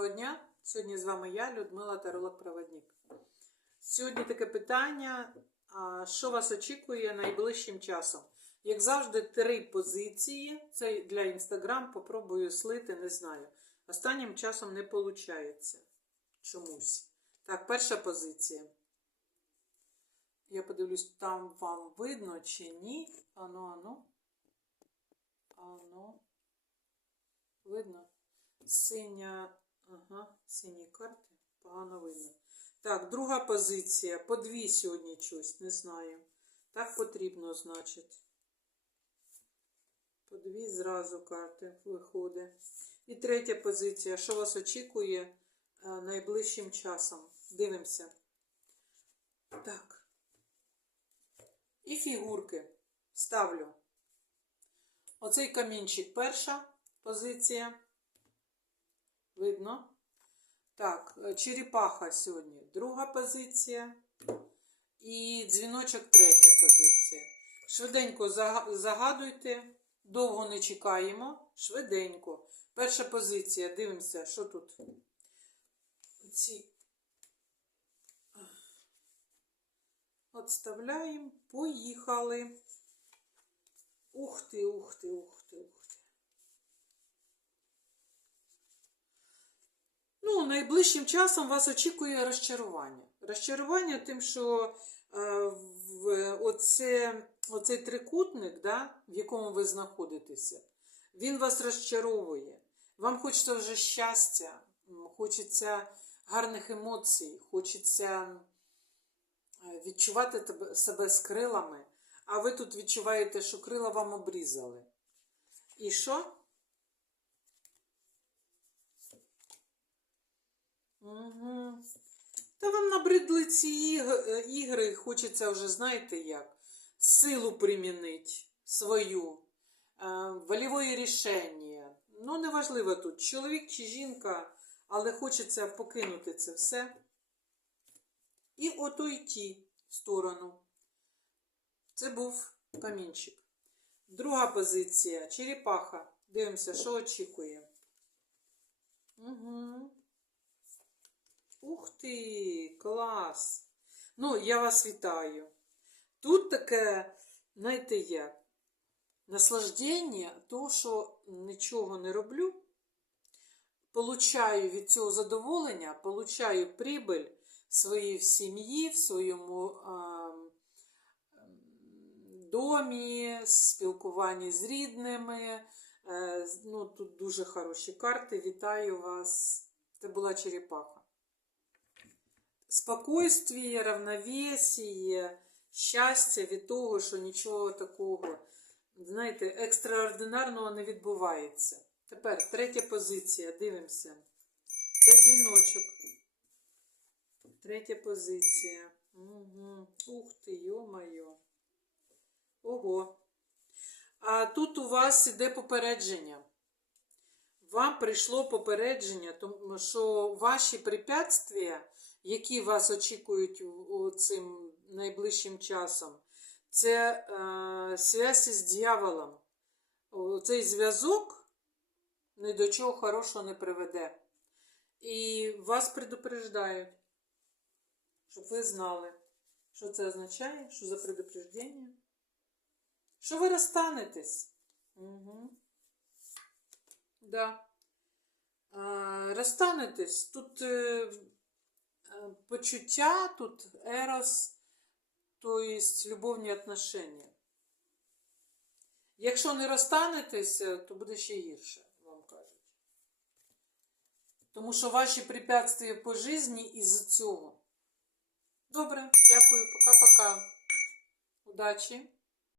Доброго дня! Сьогодні з вами я, Людмила Таролог-Проводник. Сьогодні таке питання: що вас очікує найближчим часом? Як завжди, три позиції. Це для Інстаграм, попробую слити, не знаю. Останнім часом не виходить чомусь. Так, перша позиція. Я подивлюсь, там вам видно чи ні. Ано, ано. Ано. Видно? Синя, ага, сині карти. Погано видно. Так, друга позиція. По дві сьогодні щось, не знаю. Так потрібно, значить. По дві зразу карти виходить. І третя позиція. Що вас очікує е, найближчим часом? Дивимося. Так. І фігурки ставлю. Оцей камінчик перша позиція. Видно? Так, е, черепаха сьогодні друга позиція. І дзвіночок третя позиція. Швиденько загадуйте, довго не чекаємо. Швиденько. Перша позиція. Дивимося, що тут. Ці. Отставляємо. Поїхали. Ух ти, ух ти, ух ти, ух ти. Ну, найближчим часом вас очікує розчарування. Розчарування тим, що е, в оце, оцей трикутник, да, в якому ви знаходитеся, він вас розчаровує. Вам хочеться вже щастя, хочеться гарних емоцій, хочеться відчувати себе з крилами, а ви тут відчуваєте, що крила вам обрізали. І що? Та вам набридли ці е, ігри, хочеться вже, знаєте як, силу примінити свою, е, волевое рішення. Ну, неважливо тут, чоловік чи жінка, але хочеться покинути це все. І ото йти в сторону. Це був камінчик. Друга позиція черепаха. Дивимося, що очікує. Угу. Ух ти, клас! Ну, я вас вітаю. Тут таке, знаєте як, наслаждення, то, що нічого не роблю, получаю від цього задоволення, получаю прибиль в своїй сім'ї, в своєму а, домі, спілкуванні з рідними. Е, Ну, тут дуже хороші карти. Вітаю вас. Це була черепаха спокойствие, равновесие, щастя від того, що нічого такого, знаєте, екстраординарного не відбувається. Тепер третя позиція. Дивимося. Це дзвіночок. Третя позиція. Угу. Ух ти, йо-моє. Ого. А тут у вас іде попередження. Вам прийшло попередження, тому що ваші препятствия, які вас очікують цим найближчим часом, це е, зв'язь з дьяволом. Цей зв'язок ні до чого хорошого не приведе. І вас предупреждають, щоб ви знали, що це означає, що за предупреждення. Що ви розстанетесь. Угу. Да. А, розстанетесь. Тут е, почуття, тут ерос, то есть любовні отношення. Якщо не розстанетеся, то буде ще гірше, вам кажуть. Тому що ваші препятствия по житті із цього. Добре, дякую, пока-пока. Удачі!